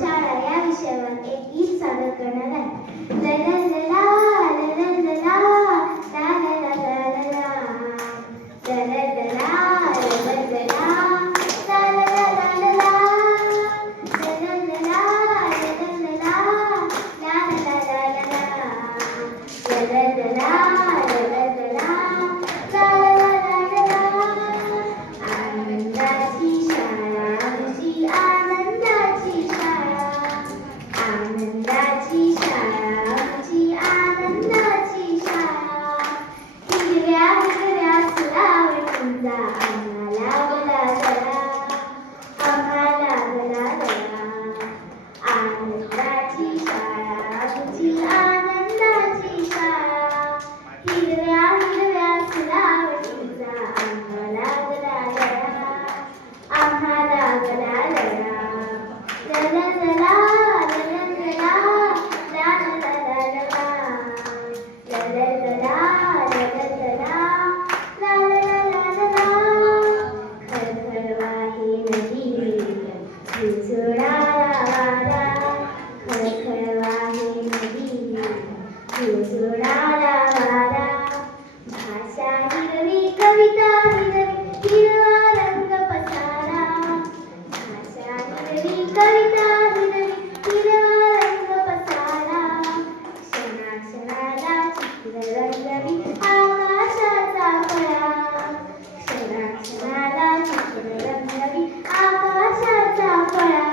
शाळा या विषयावर एक गीत सादर करणार आहे. ला ला ला ला ला ला ला ला ला ला ला ला ला ला ला ला भाषा हिरवी कविता हिरवी हिरवा रंग पसारा भाषा हिरवी कविता हिरवी हिरवा रंग पसारा क्षणा क्षणाला चित्र रंगवी आकाशाचा फळा क्षणा क्षणाला चित्र रंगवी आकाशाचा फळा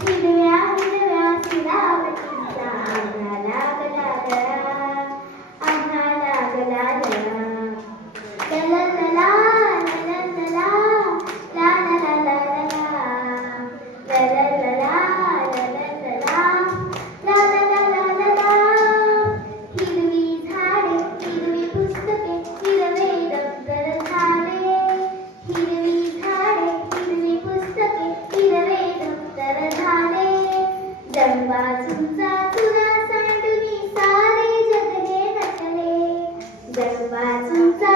हिरव्या हिरव्या फुलावतीचा आम्हाला लागला गळा आम्हाला लागला गळा ला ला ला ला ला ला ला ला ला ला ला ला हिरवी झाडे हिरवी पुस्तके हिरवे दप्तर झाले हिरवी झाडे हिरवी पुस्तके हिरवे दप्तर झाले जगवाचूंचा चुना सांडूनी सारे जग हे नटले जगवाचूंचा